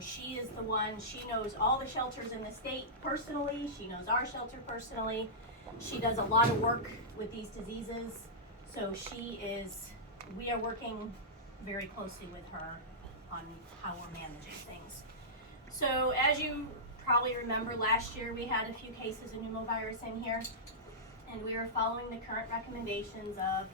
she is the one, she knows all the shelters in the state personally, she knows our shelter personally. She does a lot of work with these diseases, so we are working very closely with her on how we're managing things. So as you probably remember, last year we had a few cases of pneumovirus in here, and we were following the current recommendations of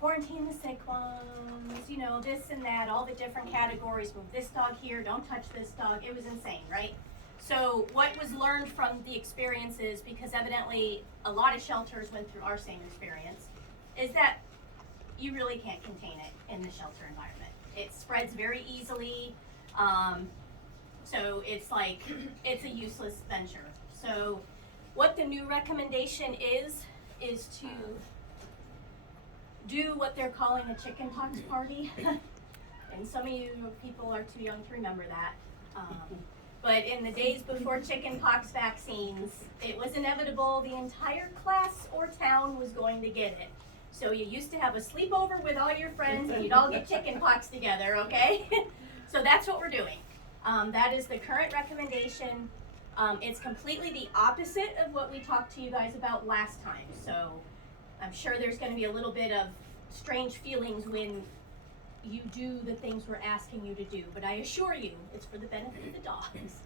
quarantine the sick ones, you know, this and that, all the different categories. Move this dog here, don't touch this dog. It was insane, right? So what was learned from the experiences, because evidently a lot of shelters went through our same experience, is that you really can't contain it in the shelter environment. It spreads very easily, so it's like, it's a useless venture. So what the new recommendation is to do what they're calling a chickenpox party. And some of you people are too young to remember that. But in the days before chickenpox vaccines, it was inevitable the entire class or town was going to get it. So you used to have a sleepover with all your friends and you'd all get chickenpox together, okay? So that's what we're doing. That is the current recommendation. It's completely the opposite of what we talked to you guys about last time. So I'm sure there's going to be a little bit of strange feelings when you do the things we're asking you to do, but I assure you it's for the benefit of the dogs.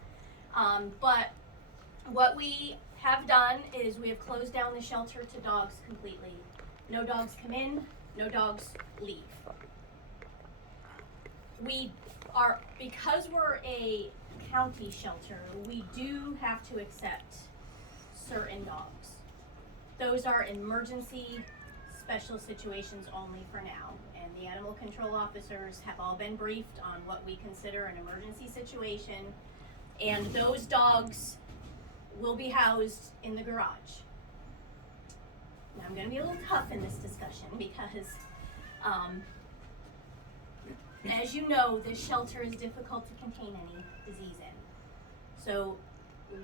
But what we have done is we have closed down the shelter to dogs completely. No dogs come in, no dogs leave. Because we're a county shelter, we do have to accept certain dogs. Those are emergency special situations only for now, and the animal control officers have all been briefed on what we consider an emergency situation, and those dogs will be housed in the garage. Now I'm going to be a little tough in this discussion because as you know, this shelter is difficult to contain any disease in. So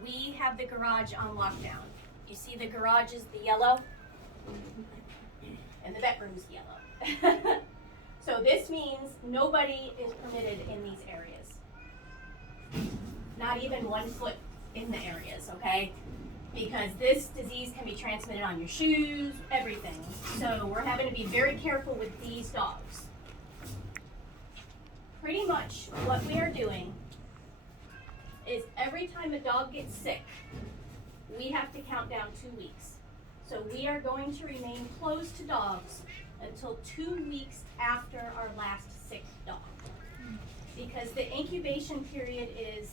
we have the garage on lockdown. You see the garage is the yellow, and the bedroom's yellow. So this means nobody is permitted in these areas. Not even 1 foot in the areas, okay? Because this disease can be transmitted on your shoes, everything. So we're having to be very careful with these dogs. Pretty much what we are doing is every time a dog gets sick, we have to count down 2 weeks. So we are going to remain closed to dogs until 2 weeks after our last sick dog. Because the incubation period is,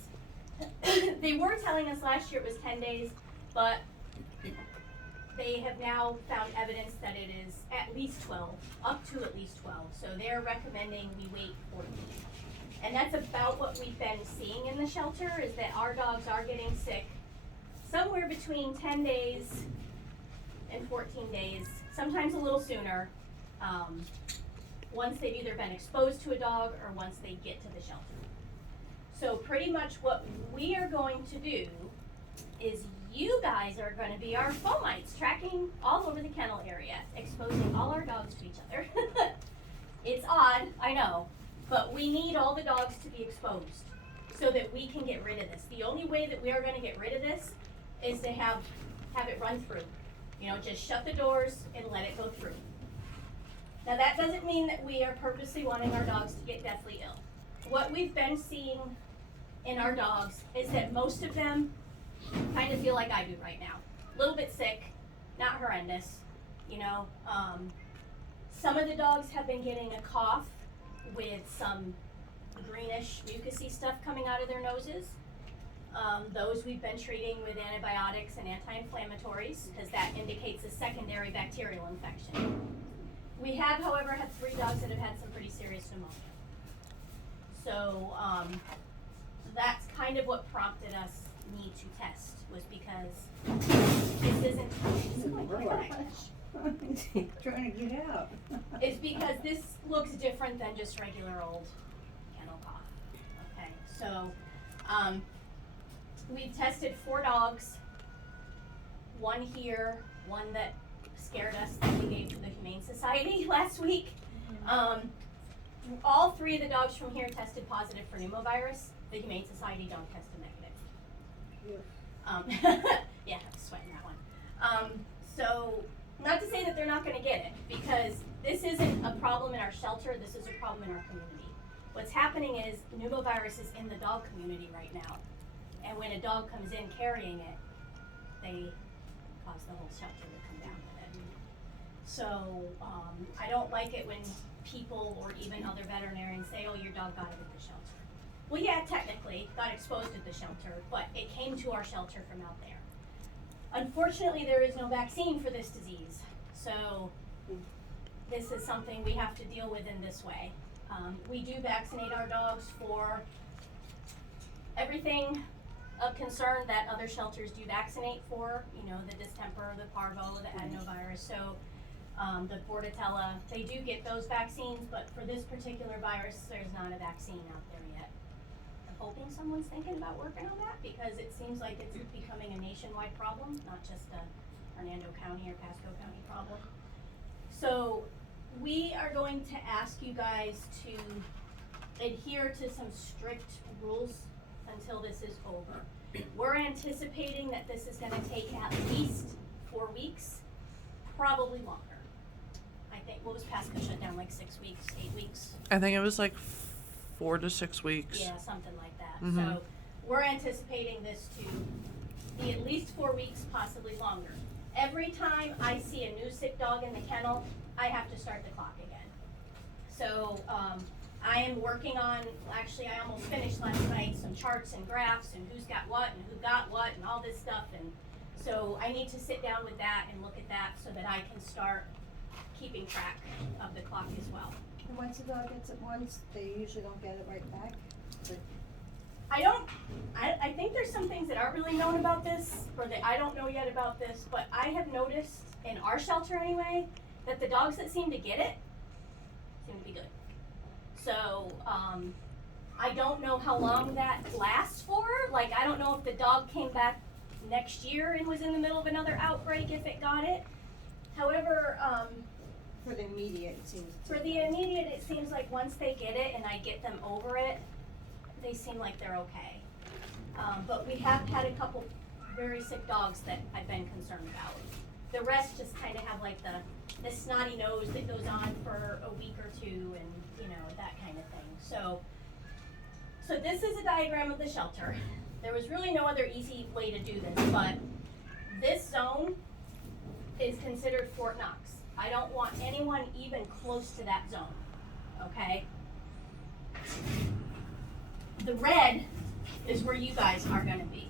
they were telling us last year it was 10 days, but they have now found evidence that it is at least 12, up to at least 12. So they're recommending we wait 14. And that's about what we've been seeing in the shelter, is that our dogs are getting sick somewhere between 10 days and 14 days, sometimes a little sooner, once they've either been exposed to a dog or once they get to the shelter. So pretty much what we are going to do is you guys are going to be our fomites, tracking all over the kennel area, exposing all our dogs to each other. It's odd, I know, but we need all the dogs to be exposed so that we can get rid of this. The only way that we are going to get rid of this is to have it run through. You know, just shut the doors and let it go through. Now that doesn't mean that we are purposely wanting our dogs to get deathly ill. What we've been seeing in our dogs is that most of them kind of feel like I do right now. A little bit sick, not horrendous, you know. Some of the dogs have been getting a cough with some greenish mucousy stuff coming out of their noses. Those we've been treating with antibiotics and anti-inflammatories because that indicates a secondary bacterial infection. We have, however, had 3 dogs that have had some pretty serious pneumonia. So that's kind of what prompted us need to test, was because this isn't trying to get out. It's because this looks different than just regular old kennel cough. Okay, so we've tested 4 dogs, 1 here, 1 that scared us that we gave to the Humane Society last week. all 3 of the dogs from here tested positive for pneumovirus. The Humane Society don't test negative. Yeah, I'm sweating that one. So, not to say that they're not gonna get it, because this isn't a problem in our shelter, this is a problem in our community. What's happening is pneumovirus is in the dog community right now. And when a dog comes in carrying it, they cause the whole shelter to come down with it. So, I don't like it when people or even other veterinarians say, oh, your dog got it at the shelter. Well, yeah, technically, got exposed at the shelter, but it came to our shelter from out there. Unfortunately, there is no vaccine for this disease, so this is something we have to deal with in this way. We do vaccinate our dogs for everything of concern that other shelters do vaccinate for, you know, the distemper, the parvo, the adenovirus, so the bordetella, they do get those vaccines, but for this particular virus, there's not a vaccine out there yet. I'm hoping someone's thinking about working on that, because it seems like it's becoming a nationwide problem, not just a Hernando County or Pasco County problem. So we are going to ask you guys to adhere to some strict rules until this is over. We're anticipating that this is gonna take at least 4 weeks, probably longer. I think, what was Pasco shut down, like 6 weeks, 8 weeks? I think it was like 4 to 6 weeks. Yeah, something like that. Mhm. So we're anticipating this to be at least 4 weeks, possibly longer. Every time I see a new sick dog in the kennel, I have to start the clock again. So I am working on, actually I almost finished last night, some charts and graphs and who's got what and who got what and all this stuff. And so I need to sit down with that and look at that so that I can start keeping track of the clock as well. And once a dog gets it once, they usually don't get it right back. But I think there's some things that aren't really known about this, or that I don't know yet about this, but I have noticed, in our shelter anyway, that the dogs that seem to get it seem to be good. So, I don't know how long that lasts for. Like, I don't know if the dog came back next year and was in the middle of another outbreak if it got it. However, for the immediate, it seems. for the immediate, it seems like once they get it and I get them over it, they seem like they're okay. But we have had a couple very sick dogs that I've been concerned about. The rest just kind of have like the snotty nose that goes on for a week or two, and you know, that kind of thing. So this is a diagram of the shelter. There was really no other easy way to do this, but this zone is considered Fort Knox. I don't want anyone even close to that zone, okay? The red is where you guys are gonna be.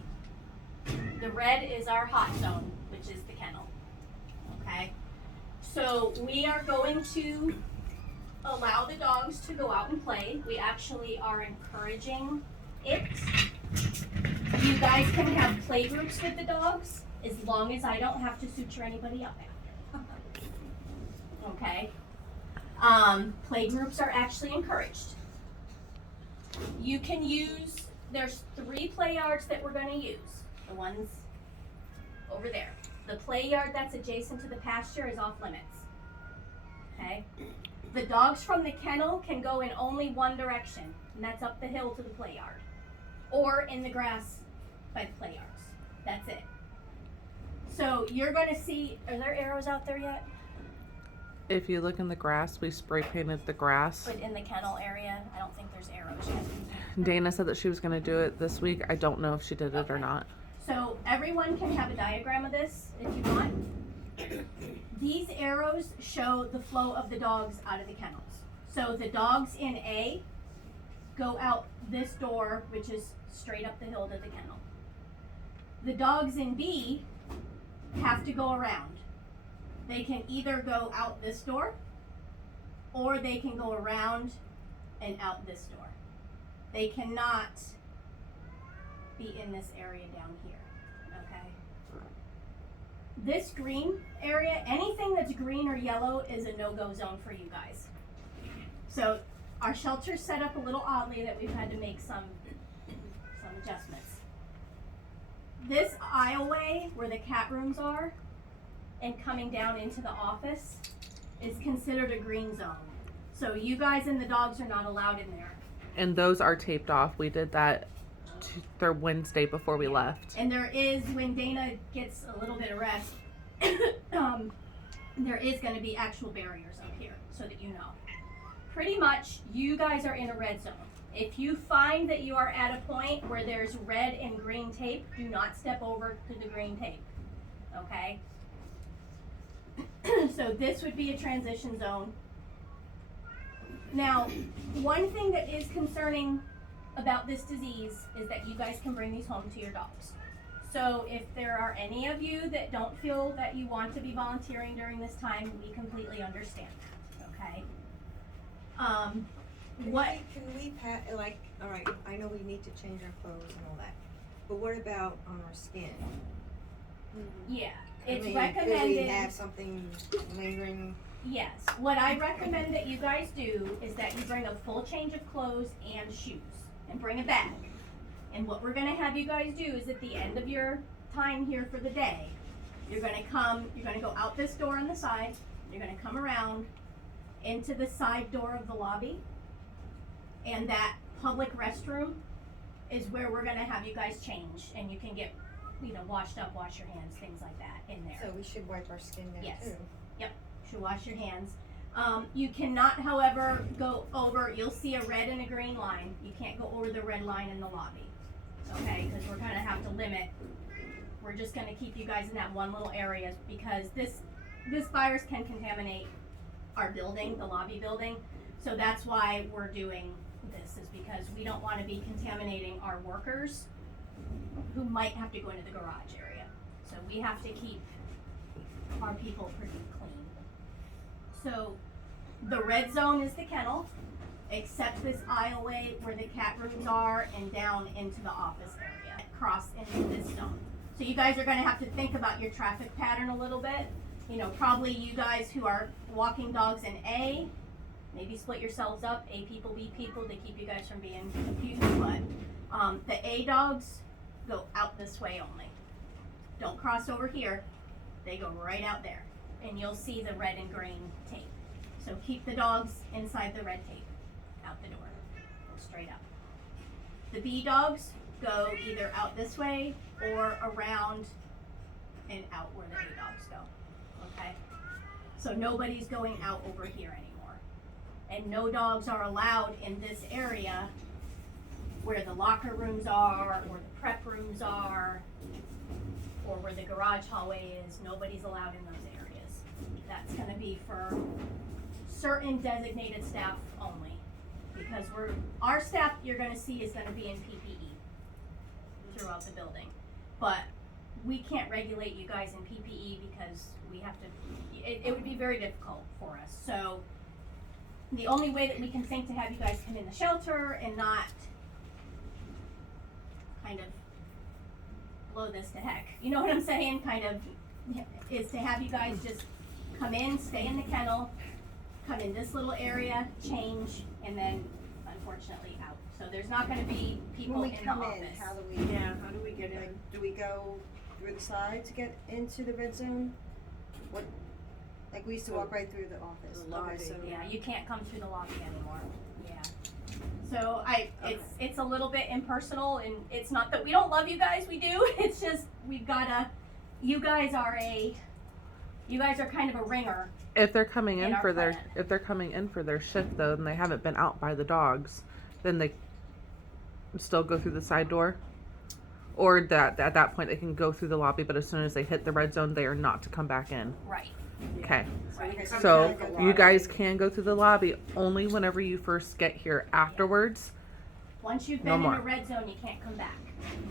The red is our hot zone, which is the kennel, okay? So we are going to allow the dogs to go out and play. We actually are encouraging it. You guys can have play groups with the dogs as long as I don't have to suture anybody up after. Okay? Play groups are actually encouraged. You can use, there's 3 play yards that we're gonna use. The ones over there. The play yard that's adjacent to the pasture is off limits. Okay? The dogs from the kennel can go in only one direction, and that's up the hill to the play yard. Or in the grass by the play yards. That's it. So you're gonna see, are there arrows out there yet? If you look in the grass, we spray painted the grass. But in the kennel area, I don't think there's arrows yet. Dana said that she was gonna do it this week. I don't know if she did it or not. So everyone can have a diagram of this if you want. These arrows show the flow of the dogs out of the kennels. So the dogs in A go out this door, which is straight up the hill to the kennel. The dogs in B have to go around. They can either go out this door, or they can go around and out this door. They cannot be in this area down here, okay? This green area, anything that's green or yellow is a no-go zone for you guys. So our shelter's set up a little oddly that we've had to make some adjustments. This aisleway where the cat rooms are and coming down into the office is considered a green zone. So you guys and the dogs are not allowed in there. And those are taped off. We did that their Wednesday before we Yeah. left. And there is, when Dana gets a little bit of rest, there is going to be actual barriers up here so that you know. Pretty much, you guys are in a red zone. If you find that you are at a point where there's red and green tape, do not step over to the green tape. Okay? So this would be a transition zone. Now, one thing that is concerning about this disease is that you guys can bring these home to your dogs. So if there are any of you that don't feel that you want to be volunteering during this time, we completely understand that, okay? Can we like, all right, I know we need to change our clothes and all that, but what about on our skin? Yeah, I it's mean, recommended. could we have something lingering? Yes, what I recommend that you guys do is that you bring a full change of clothes and shoes and bring a bag. And what we're gonna have you guys do is at the end of your time here for the day, you're gonna go out this door on the side, you're gonna come around into the side door of the lobby, and that public restroom is where we're gonna have you guys change, and you can get, washed up, wash your hands, things like that in there. So we should wipe our skin down Yes. too. Should wash your hands. You cannot, however, go over, you'll see a red and a green line. You can't go over the red line in the lobby, okay? Because we're gonna have to limit. We're just gonna keep you guys in that one little area because this virus can contaminate our building, the lobby building. So that's why we're doing this, is because we don't wanna be contaminating our workers who might have to go into the garage area. So we have to keep our people pretty clean. So the red zone is the kennel, except this aisleway where the cat rooms are and down into the office area, cross into this zone. So you guys are gonna have to think about your traffic pattern a little bit. Probably you guys who are walking dogs in A, maybe split yourselves up, A people, B people, to keep you guys from being confused, but the A dogs go out this way only. Don't cross over here, they go right out there. And you'll see the red and green tape. So keep the dogs inside the red tape, out the door, straight up. The B dogs go either out this way or around and out where the A dogs go, okay? So nobody's going out over here anymore. And no dogs are allowed in this area where the locker rooms are, or the prep rooms are, or where the garage hallway is. Nobody's allowed in those areas. That's gonna be for certain designated staff only, because our staff you're gonna see is gonna be in PPE throughout the building. But we can't regulate you guys in PPE because we have to, it would be very difficult for us. So the only way that we can think to have you guys come in the shelter and not kind of blow this to heck, you know what I'm saying, is to have you guys just come in, stay in the kennel, come in this little area, change, and then unfortunately out. So there's not gonna be people When we in the come office. in, how do we get like, do we go through the side to get into the red zone? What, like we used to walk right through the office. The lobby. Okay, so Yeah, you can't come through the lobby anymore. Yeah. So it's a little bit impersonal, and it's not that we don't love you guys, we do. It's just we've gotta. You guys are kind of a ringer. If they're coming in our for their shift though, and they haven't been out by the dogs, then they still go through the side door. Or that at that point they can go through the lobby, but as soon as they hit the red zone, they are not to come back in. Right. Okay. Right. So you guys can go through the lobby only whenever you first get here. Afterwards, Once you've No been in more. a red zone, you can't come back.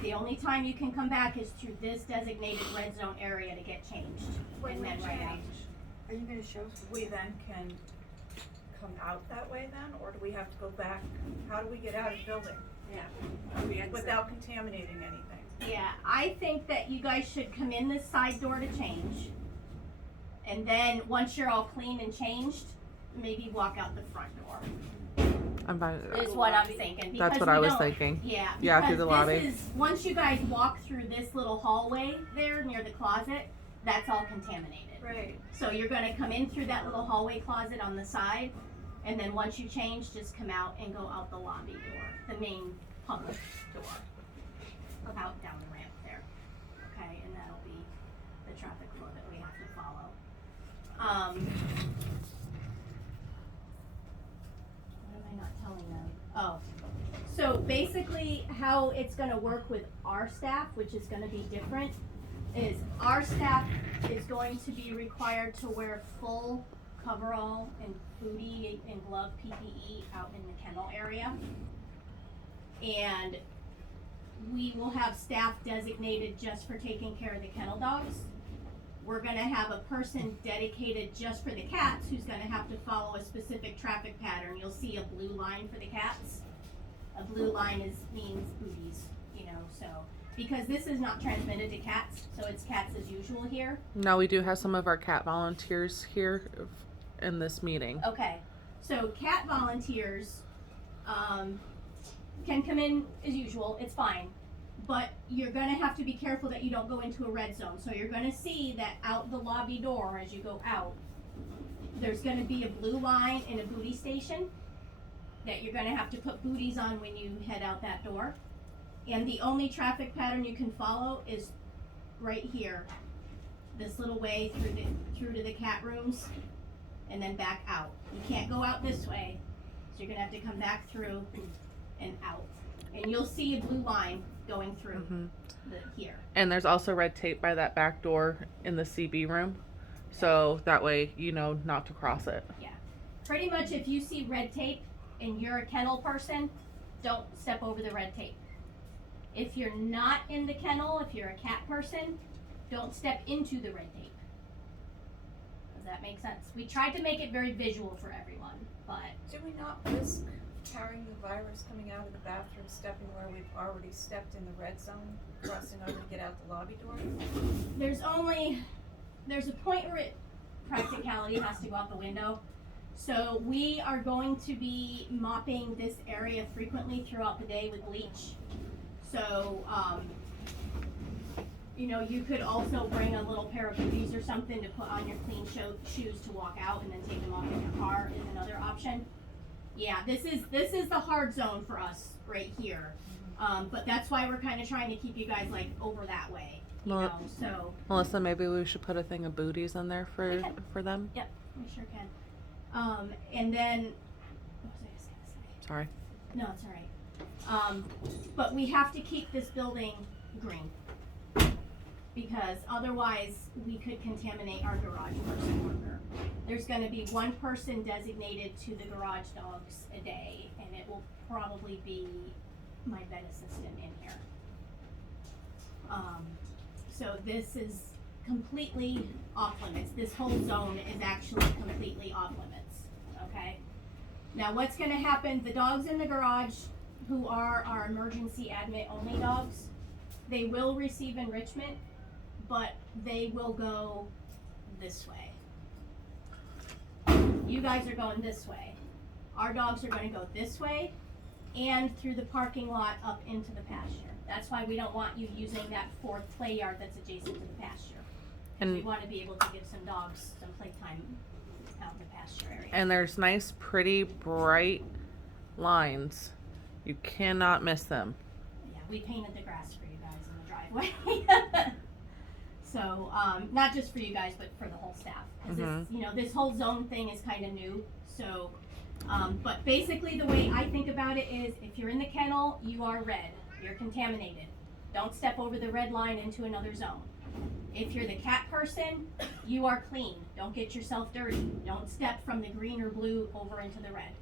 The only time you can come back is through this designated red zone area to get changed. When And we then right out. change, Are you gonna show us? we then can come out that way then, or do we have to go back? How do we get out of the building? Yeah. Without contaminating anything? Yeah, I think that you guys should come in this side door to change. And then once you're all clean and changed, maybe walk out the front door. I'm fine. Is what I'm thinking. Because That's what we I was don't- thinking. Yeah. Yeah, through the because lobby. This is, once you guys walk through this little hallway there near the closet, that's all contaminated. Right. So you're gonna come in through that little hallway closet on the side, And then once you change, just come out and go out the lobby door, the main public door, out down the ramp there. Okay, and that'll be the traffic flow that we have to follow. What am I not telling them? Oh, so basically how it's gonna work with our staff, which is gonna be different, is our staff is going to be required to wear full coverall and booty and glove PPE out in the kennel area. And we will have staff designated just for taking care of the kennel dogs. We're gonna have a person dedicated just for the cats who's gonna have to follow a specific traffic pattern. You'll see a blue line for the cats. A blue line means booties, you know, so, because this is not transmitted to cats, so it's cats as usual here. Now we do have some of our cat volunteers here in this meeting. Okay, so cat volunteers, can come in as usual, it's fine. But you're gonna have to be careful that you don't go into a red zone. So you're gonna see that out the lobby door as you go out, there's gonna be a blue line and a booty station that you're gonna have to put booties on when you head out that door. And the only traffic pattern you can follow is right here. This little way through to the cat rooms and then back out. You can't go out this way, so you're gonna have to come back through and out. And you'll see a blue line going through here. And there's also red tape by that back door in the CB room. So that way you know not to cross it. Yeah. Pretty much if you see red tape and you're a kennel person, don't step over the red tape. If you're not in the kennel, if you're a cat person, don't step into the red tape. Does that make sense? We tried to make it very visual for everyone, but Do we not risk carrying the virus coming out of the bathroom, stepping where we've already stepped in the red zone, crossing over to get out the lobby door? there's a point where practicality has to go out the window. So we are going to be mopping this area frequently throughout the day with bleach. So, you know, you could also bring a little pair of booties or something to put on your clean shoes to walk out and then take them off in your car is another option. Yeah, this is the hard zone for us right here. But that's why we're kind of trying to keep you guys like over that way, you Well, know, so. Melissa, maybe we should put a thing of booties in there for them. Yep, we sure can. And then, what was I just gonna say? Sorry. No, it's alright. But we have to keep this building green. Because otherwise, we could contaminate our garage person worker. There's gonna be one person designated to the garage dogs a day, and it will probably be my vet assistant in here. So this is completely off limits. This whole zone is actually completely off limits, okay? Now what's gonna happen, the dogs in the garage, who are our emergency admit only dogs, they will receive enrichment, but they will go this way. You guys are going this way. Our dogs are gonna go this way and through the parking lot up into the pasture. That's why we don't want you using that fourth play yard that's adjacent to the pasture. And we wanna be able to give some dogs some playtime out in the pasture area. And there's nice, pretty, bright lines. You cannot miss them. Yeah, we painted the grass for you guys in the driveway. So, not just for you guys, but for the whole staff. Cause this, you know, this whole zone thing is kinda new, so, but basically the way I think about it is, if you're in the kennel, you are red, you're contaminated. Don't step over the red line into another zone. If you're the cat person, you are clean. Don't get yourself dirty. Don't step from the green or blue over into the red.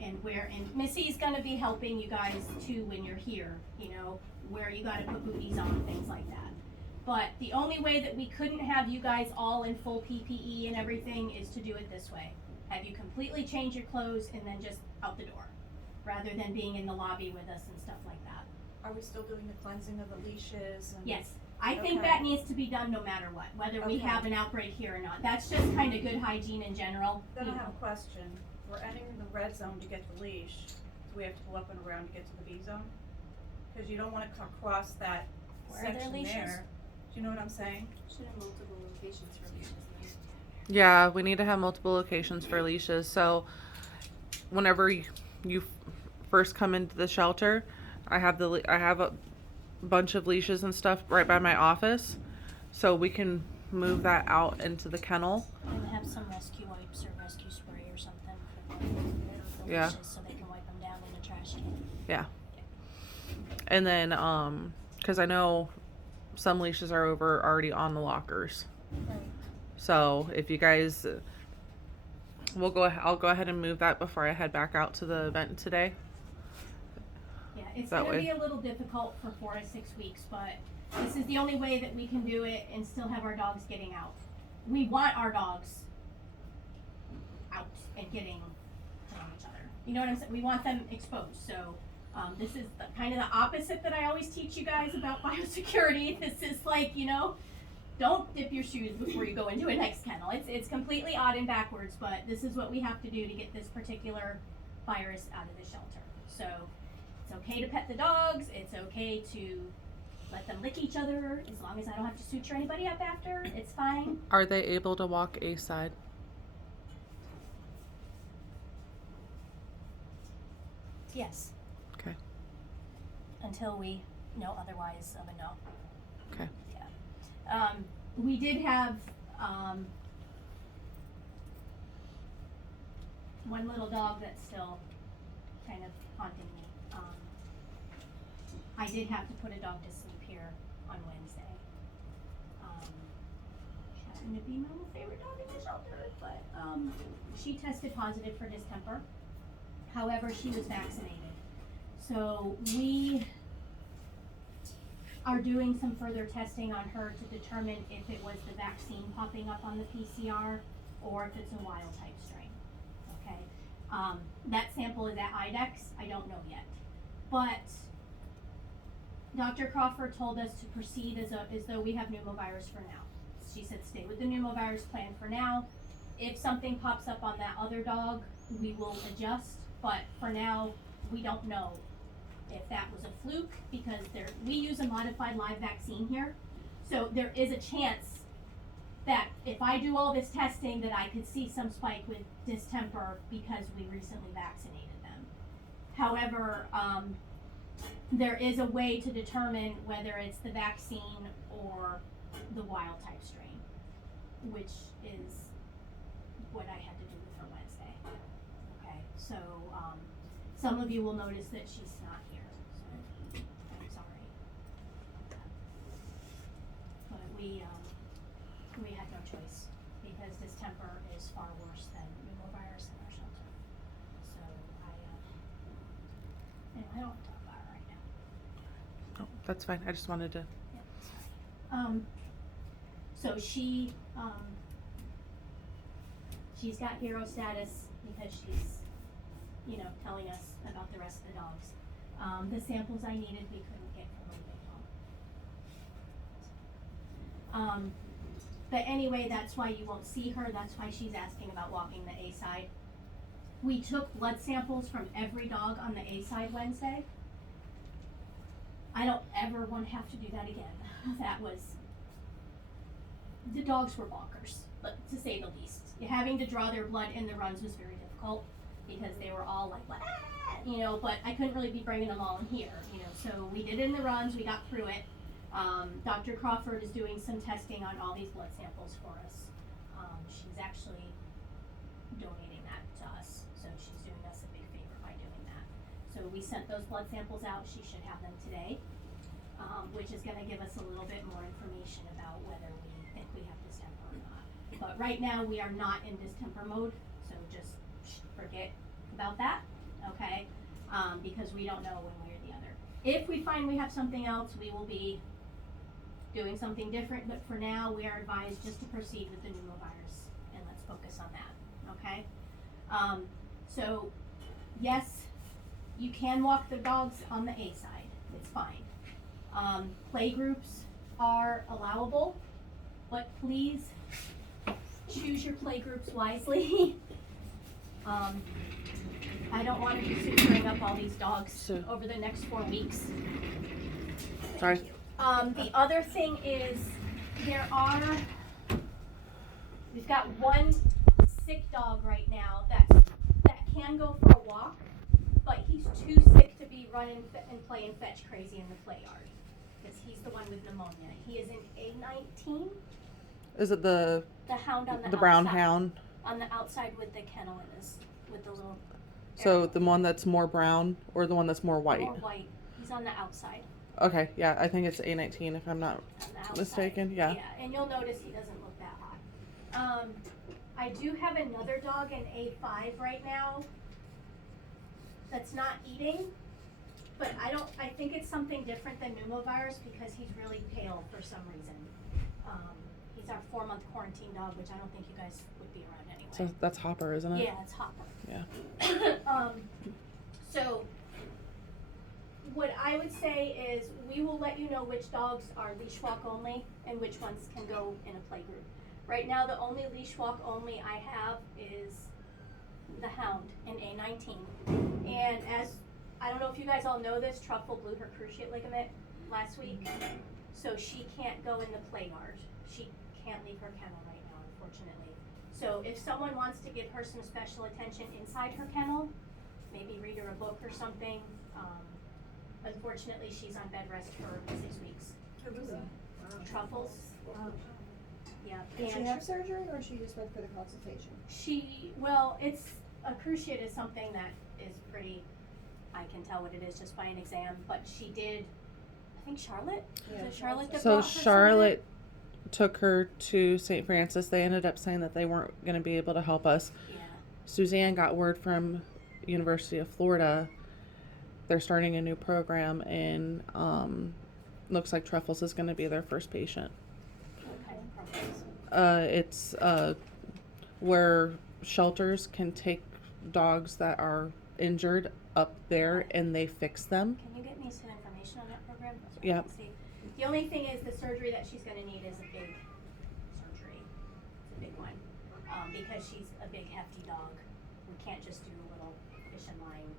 And Missy's gonna be helping you guys too when you're here, you know, where you gotta put booties on, things like that. But the only way that we couldn't have you guys all in full PPE and everything is to do it this way. Have you completely change your clothes and then just out the door, rather than being in the lobby with us and stuff like that. Are we still doing the cleansing of the leashes and? Yes, I think Okay. that needs to be done no matter what, whether we Okay. have an outbreak here or not. That's just kinda good hygiene in general. Then you I have know. a question. We're entering the red zone to get the leash. Do we have to go up and around to get to the B zone? Cause you don't wanna cross that Where are their section leashes? there. Do you know what I'm saying? Should have multiple locations for leashes, Yeah, we need to have multiple locations for leashes. So whenever you first come into the shelter, I have a bunch of leashes and stuff right by my office, so we can move that out into the kennel. And have some rescue wipes or rescue spray or something for the Yeah. leashes so they can wipe them down in the trash can. Yeah. And then, because I know some leashes are already on the lockers. Right. So if you guys, I'll go ahead and move that before I head back out to the event today. Yeah, it's That gonna way. be a little difficult for 4 to 6 weeks, but this is the only way that we can do it and still have our dogs getting out. We want our dogs out and getting on each other. You know what I'm saying? We want them exposed. So this is kind of the opposite that I always teach you guys about biosecurity. This is like, don't dip your shoes before you go into a next kennel. It's completely odd and backwards, but this is what we have to do to get this particular virus out of the shelter. So it's okay to pet the dogs. It's okay to let them lick each other as long as I don't have to suture anybody up after. It's fine. Are they able to walk A side? Yes. Okay. Until we know otherwise of a no. Okay. We did have one little dog that's still kind of haunting me. I did have to put a dog to sleep here on Wednesday. She happened to be my favorite dog in the shelter, but she tested positive for distemper. However, she was vaccinated. So we are doing some further testing on her to determine if it was the vaccine popping up on the PCR or if it's a wild type strain. Okay. That sample is at IDEX. I don't know yet. But Dr. Crawford told us to proceed as though we have pneumovirus for now. She said stay with the pneumovirus plan for now. If something pops up on that other dog, we will adjust. But for now, we don't know if that was a fluke because we use a modified live vaccine here. So there is a chance that if I do all this testing that I could see some spike with distemper because we recently vaccinated them. However, there is a way to determine whether it's the vaccine or the wild type strain, which is what I had to do with her Wednesday. Okay, so some of you will notice that she's not here, so I'm sorry. But we had no choice because distemper is far worse than pneumovirus in our shelter. So I don't want to talk about it right now. Oh, that's fine. I just wanted to. Yeah, sorry. So she's got hero status because she's, telling us about the rest of the dogs. The samples I needed, we couldn't get from the big dog. But anyway, that's why you won't see her. That's why she's asking about walking the A side. We took blood samples from every dog on the A side Wednesday. I don't ever want to have to do that again. The dogs were bonkers, to say the least. Having to draw their blood in the runs was very difficult because they were all like, but I couldn't really be bringing them all in here, so we did it in the runs, we got through it. Dr. Crawford is doing some testing on all these blood samples for us. She's actually donating that to us, so she's doing us a big favor by doing that. So we sent those blood samples out, she should have them today, which is gonna give us a little bit more information about whether we think we have distemper or not. But right now, we are not in distemper mode, so just forget about that, okay? Because we don't know one way or the other. If we find we have something else, we will be doing something different, but for now, we are advised just to proceed with the pneumovirus, and let's focus on that, okay? So, yes, you can walk the dogs on the A side, it's fine. Play groups are allowable, but please choose your play groups wisely. I don't want to be suturing up all these dogs over the next 4 weeks. Sorry. The other thing is there are we've got one sick dog right now that can go for a walk, but he's too sick to be running and playing fetch crazy in the play yard because he's the one with pneumonia. He is an A19. Is it the Hound on the brown outside. hound? On the outside with the kennel in his, with the little. So arrow. the one that's more brown or the one that's more white? More white. He's on the outside. Okay, yeah, I think it's A19 if I'm not On the outside. mistaken. Yeah. Yeah, and you'll notice he doesn't look that hot. I do have another dog in A5 right now that's not eating, but I think it's something different than pneumovirus because he's really pale for some reason. He's our 4-month quarantine dog, which I don't think you guys would be around anyway. So that's Hopper, isn't it? Yeah, it's Hopper. Yeah. So what I would say is we will let you know which dogs are leash walk only and which ones can go in a play group. Right now, the only leash walk only I have is the Hound in A19. And as, I don't know if you guys all know this, Truffle blew her cruciate ligament last week. So she can't go in the play yard. She can't leave her kennel right now, unfortunately. So if someone wants to give her some special attention inside her kennel, maybe read her a book or something. Unfortunately, she's on bed rest for 6 weeks. Truffles. Yeah. Did she have surgery or she just went for the consultation? Well, it's a cruciate is something that is pretty, I can tell what it is just by an exam, but she did, I think Charlotte? Yeah, Was it Charlotte that So brought her some Charlotte took her to St. Francis. They ended up saying that they weren't going to be able to help us. of that? Yeah. Suzanne got word from University of Florida. They're starting a new program, and looks like Truffles is going to be their first patient. What kind of programs? It's where shelters can take dogs that are injured up there and they fix them. Can you get me some information on that program? So I Yeah. can see. The only thing is the surgery that she's gonna need is a big surgery. It's a big one. Because she's a big hefty dog. We can't just do a little fish and line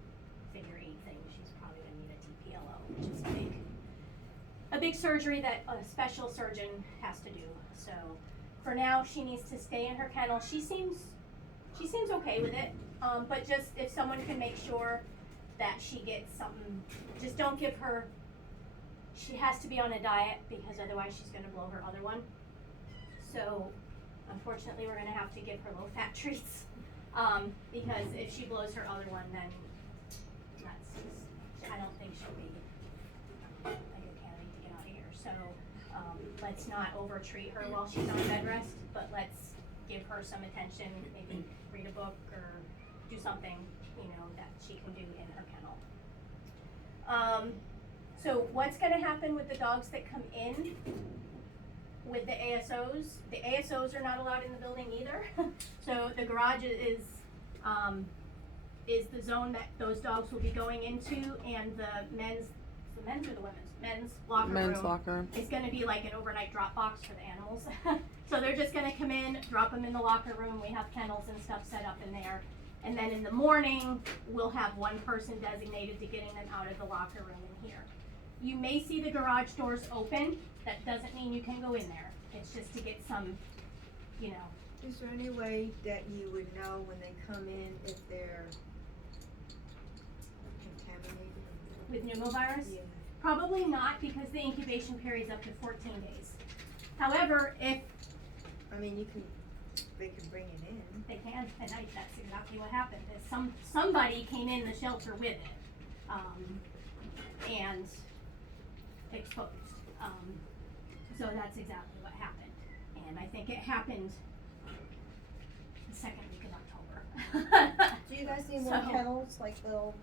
figure 8 thing. She's probably gonna need a TPLO, which is a big surgery that a special surgeon has to do. So for now she needs to stay in her kennel. She seems okay with it. But just if someone can make sure that she gets something, just don't give her, she has to be on a diet because otherwise she's gonna blow her other one. So unfortunately we're gonna have to give her low fat treats. Because if she blows her other one, then I don't think she'll be a good candidate to get out of here. So let's not over treat her while she's on bed rest, but let's give her some attention, maybe read a book or do something, that she can do in her kennel. So what's gonna happen with the dogs that come in with the ASOs are not allowed in the building either. So the garage is the zone that those dogs will be going into, and the men's or the women's? Men's locker room. Men's locker room. It's gonna be like an overnight drop box for the animals. So they're just gonna come in, drop them in the locker room. We have kennels and stuff set up in there. And then in the morning, we'll have one person designated to getting them out of the locker room in here. You may see the garage doors open. That doesn't mean you can go in there. It's just to get some, Is there any way that you would know when they come in if they're contaminated? with pneumovirus. Yeah. Probably not, because the incubation period is up to 14 days. However, if I mean, they can bring it in. they can, and that's exactly what happened, is somebody came in the shelter with it, and exposed. So that's exactly what happened. And I think it happened the second week of October. Do you guys need more So- kennels, like little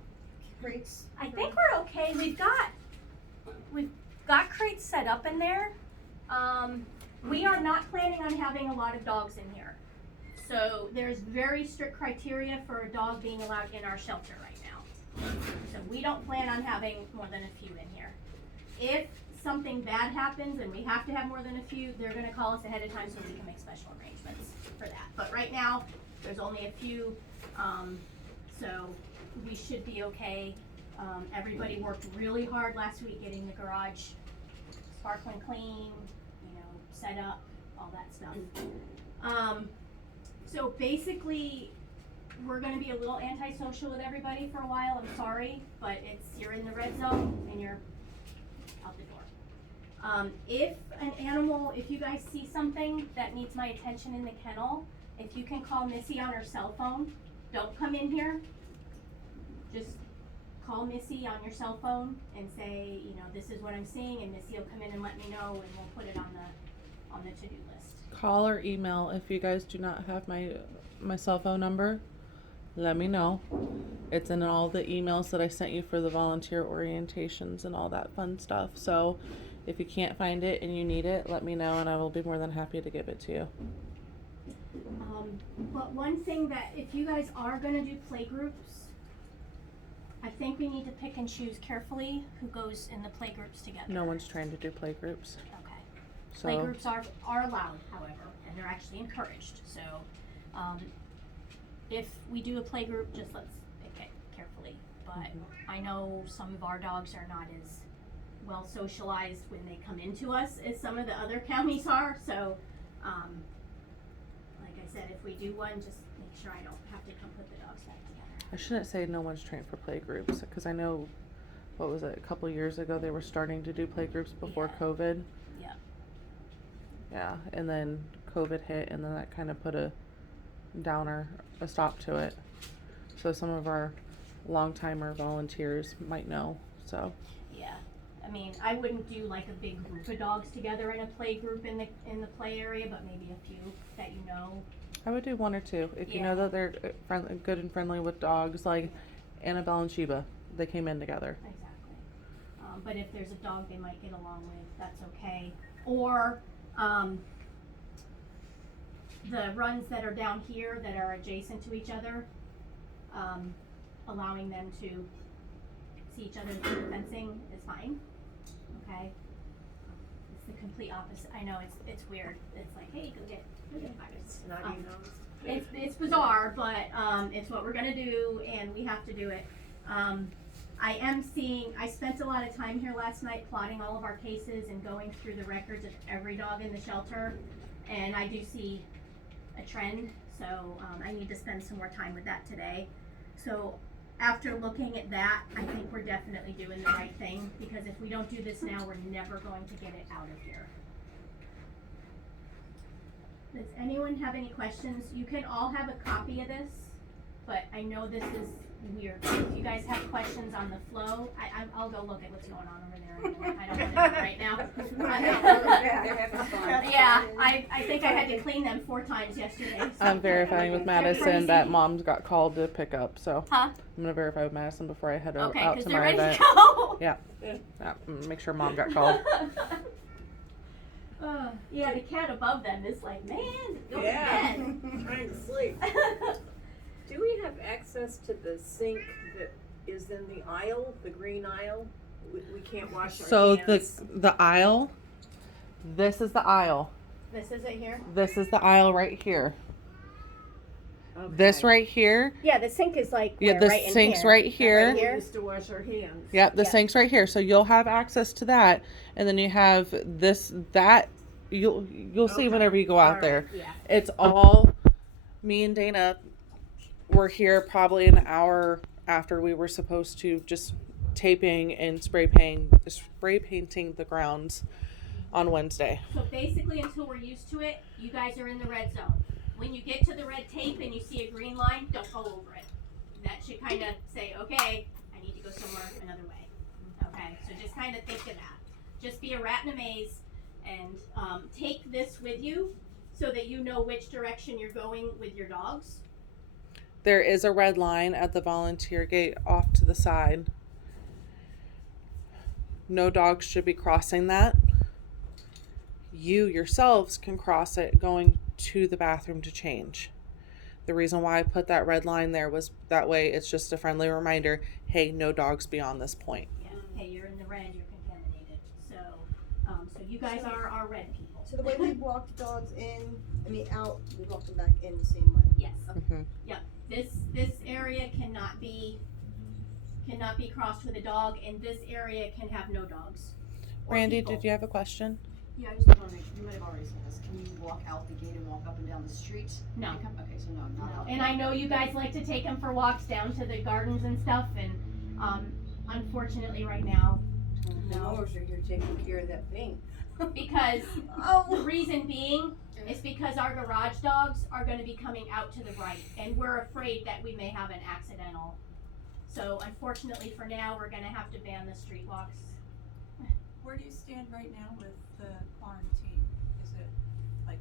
crates? I think we're okay. We've got crates set up in there. We are not planning on having a lot of dogs in here. So there's very strict criteria for a dog being allowed in our shelter right now. So we don't plan on having more than a few in here. If something bad happens and we have to have more than a few, they're gonna call us ahead of time so we can make special arrangements for that. But right now, there's only a few, so we should be okay. Everybody worked really hard last week getting the garage sparkling clean, set up, all that stuff. So basically, we're gonna be a little antisocial with everybody for a while, I'm sorry, but you're in the red zone and you're out the door. If an animal, if you guys see something that needs my attention in the kennel, if you can call Missy on her cell phone, don't come in here. Just call Missy on your cell phone and say, you know, this is what I'm seeing, and Missy will come in and let me know, and we'll put it on the to-do list. Call or email. If you guys do not have my cell phone number, let me know. It's in all the emails that I sent you for the volunteer orientations and all that fun stuff. So if you can't find it and you need it, let me know and I will be more than happy to give it to you. But one thing that, if you guys are gonna do play groups, I think we need to pick and choose carefully who goes in the play groups together. No one's trying to do play groups. Okay. So Play groups are allowed, however, and they're actually encouraged. So, if we do a play group, just let's pick it carefully. But I know some of our dogs are not as well socialized when they come into us as some of the other counties are. So, like I said, if we do one, just make sure I don't have to come put the dogs back together. I shouldn't say no one's trained for play groups because I know, what was it, a couple years ago they were starting to do play groups before Yeah. COVID. Yeah. Yeah, and then COVID hit and then that kind of put a stop to it. So some of our long-timer volunteers might know, so. Yeah, I mean, I wouldn't do like a big group of dogs together in a play group in the play area, but maybe a few that you know. I would do one or two if you Yeah. know that they're good and friendly with dogs, like Annabelle and Sheba. They came in together. Exactly. But if there's a dog they might get along with, that's okay. Or the runs that are down here that are adjacent to each other, allowing them to see each other through the fencing is fine. Okay. It's the complete opposite. I know it's weird. It's like, hey, go get virus. It's bizarre, but it's what we're gonna do, and we have to do it. I spent a lot of time here last night plotting all of our cases and going through the records of every dog in the shelter, and I do see a trend, so I need to spend some more time with that today. So after looking at that, I think we're definitely doing the right thing, because if we don't do this now, we're never going to get it out of here. Does anyone have any questions? You can all have a copy of this, but I know this is weird. If you guys have questions on the flow, I'll go look at what's going on over there in a minute. I don't want to do it right now. They're having fun. Yeah, I think I had to clean them 4 times yesterday. So. I'm verifying with Madison that Mom's got called to pick up, so Huh? I'm gonna verify with Madison before I head Okay, out because to they're my ready event. to go. Yeah, make sure Mom got called. Yeah, the cat above them is like, man, go Yeah. to bed. Trying to sleep. Do we have access to the sink that is in the aisle, the green aisle? We can't wash our So hands. the aisle, this is the aisle. This is it here? This is the aisle right here. Okay. This right here. Yeah, the sink is like Yeah, where, the right in sink's here. right Not here. We used to wash our hands. Yep, the Yeah. sink's right here. So you'll have access to that, and then you have that. You'll see Okay. whenever you go out All there. Yeah. It's all me and Dana were here probably an hour after we were supposed to, just taping and spray painting the grounds on Wednesday. So basically, until we're used to it, you guys are in the red zone. When you get to the red tape and you see a green line, don't go over it. That should kind of say, okay, I need to go somewhere another way. Okay, so just kind of think of that. Just be a rat in a maze, and take this with you so that you know which direction you're going with your dogs. There is a red line at the volunteer gate off to the side. No dogs should be crossing that. You yourselves can cross it going to the bathroom to change. The reason why I put that red line there was that way it's just a friendly reminder, hey, no dogs beyond this point. Yeah, hey, you're in the red, you're contaminated. So you guys are our red people. So the way we walk the dogs out, we walk them back in the same way. Yes. Mm-hmm. Yep. This area cannot be crossed with a dog, and this area can have no dogs. or Randy, people. did you have a question? Yeah, I just wanna make, you might have already said this, can you walk out the gate and walk up and down the street? No. And come, okay, so no, not out. And I know you guys like to take them for walks down to the gardens and stuff, and unfortunately right now, The no. mowers are here taking care of that paint. Because the Oh. reason being is because our garage dogs are gonna be coming out to the right, and we're afraid that we may have an accidental. So unfortunately for now, we're gonna have to ban the street walks. Where do you stand right now with the quarantine? Is it, like,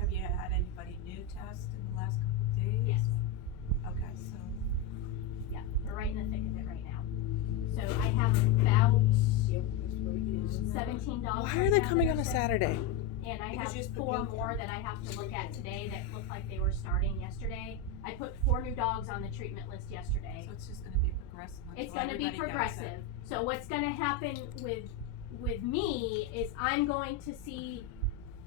have you had anybody new test in the last couple of days? Yes. Okay, so, Yeah, we're right in the thick of it right now. So I have about Yep, that's what it is. 17 dogs. Why are right they now coming that on are a sick. Saturday? And I Because have you just put 4 milk more that I have to look at today that look like they were starting yesterday. I put 4 new dogs on the treatment list yesterday. so it's just gonna be progressive It's until gonna be everybody gets it. progressive. So what's gonna happen with me is I'm going to see,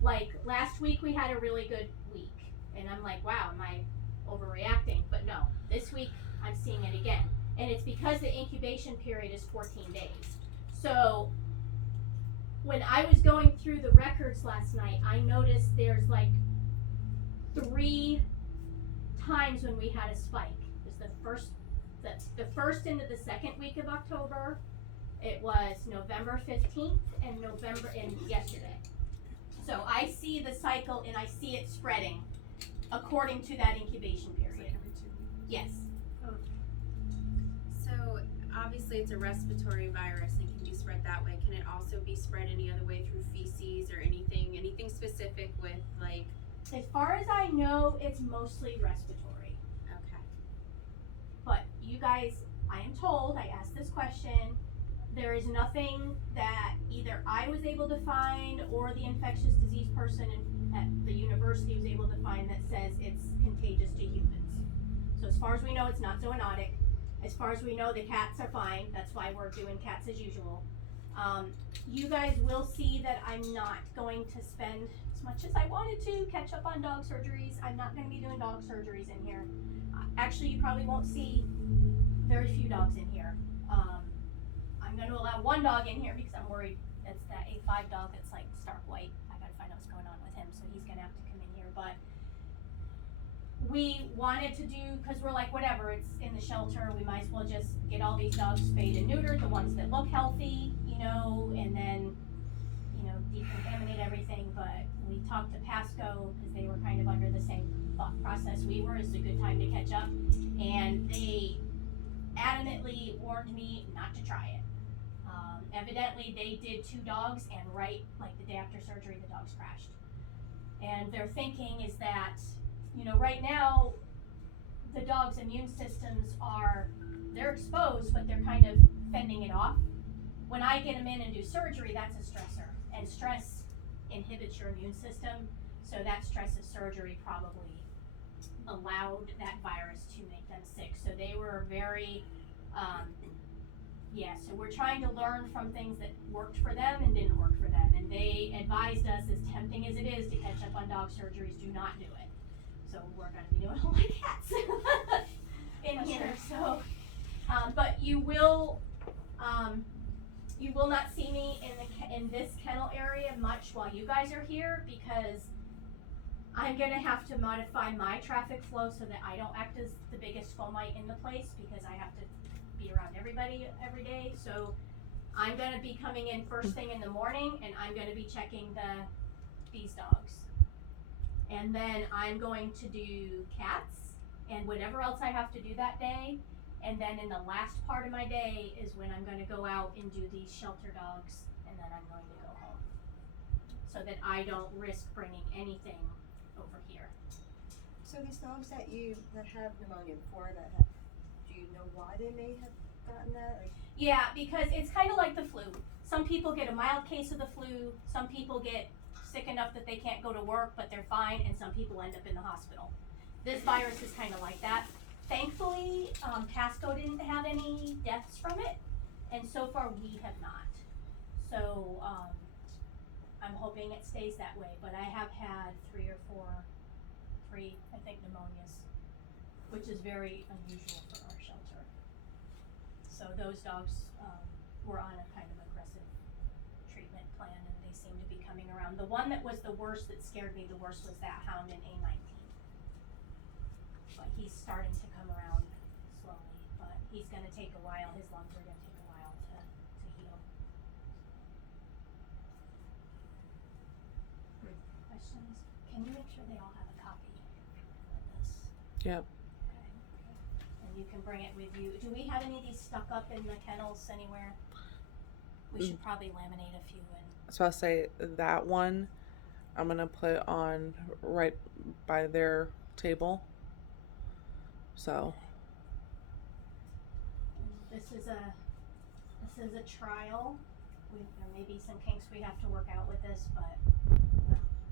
like, last week we had a really good week. And I'm like, wow, am I overreacting? But no, this week I'm seeing it again. And it's because the incubation period is 14 days. So when I was going through the records last night, I noticed there's like 3 times when we had a spike. It was the first into the second week of October. It was November 15th and yesterday. So I see the cycle and I see it spreading according to that incubation It's like period. every 2 weeks. Yes. So obviously it's a respiratory virus and can be spread that way. Can it also be spread any other way through feces or anything specific with like? As far as I know, it's mostly respiratory. Okay. But you guys, I am told, I asked this question, there is nothing that either I was able to find or the infectious disease person at the university was able to find that says it's contagious to humans. So as far as we know, it's not zoonotic. As far as we know, the cats are fine. That's why we're doing cats as usual. You guys will see that I'm not going to spend as much as I wanted to catch up on dog surgeries. I'm not going to be doing dog surgeries in here. Actually, you probably won't see very few dogs in here. I'm going to allow 1 dog in here because I'm worried it's that A5 dog that's like stark white. I got to find out what's going on with him, so he's going to have to come in here. But we wanted to do, because we're like, whatever, it's in the shelter, we might as well just get all these dogs spayed and neutered, the ones that look healthy, and then, decontaminate everything. But we talked to Pasco, because they were kind of under the same thought process we were, it's a good time to catch up, and they adamantly warned me not to try it. Evidently they did 2 dogs, and right, like the day after surgery, the dogs crashed. And their thinking is that, right now, the dog's immune systems they're exposed, but they're kind of fending it off. When I get them in and do surgery, that's a stressor, and stress inhibits your immune system, so that stress of surgery probably allowed that virus to make them sick. So they were very, so we're trying to learn from things that worked for them and didn't work for them, and they advised us, as tempting as it is to catch up on dog surgeries, do not do it. So we're going to be doing all my cats in here. So, but you will not see me in this kennel area much while you guys are here, because I'm going to have to modify my traffic flow so that I don't act as the biggest fomite in the place, because I have to be around everybody every day. So I'm going to be coming in first thing in the morning, and I'm going to be checking these dogs. And then I'm going to do cats and whatever else I have to do that day. And then in the last part of my day is when I'm going to go out and do these shelter dogs, and then I'm going to go home, so that I don't risk bringing anything over here. So these dogs that have pneumonia before do you know why they may have gotten that? Yeah, because it's kind of like the flu. Some people get a mild case of the flu. Some people get sick enough that they can't go to work, but they're fine, and some people end up in the hospital. This virus is kind of like that. Thankfully, Pasco didn't have any deaths from it, and so far we have not. So I'm hoping it stays that way, but I have had 3 or 4, I think, pneumonias, which is very unusual for our shelter. So those dogs were on a kind of aggressive treatment. treatment plan, and they seem to be coming around. The one that was the worst, that scared me the worst, was that hound in A19. But he's starting to come around slowly, but he's gonna take a while. His lungs are gonna take a while to heal. Questions? Can you make sure they all have a copy of this? Yep. Okay. And you can bring it with you. Do we have any of these stuck up in the kennels anywhere? We should probably laminate a few and So I'll say that one I'm gonna put on right by their table. So this is a trial. There may be some kinks we have to work out with this, but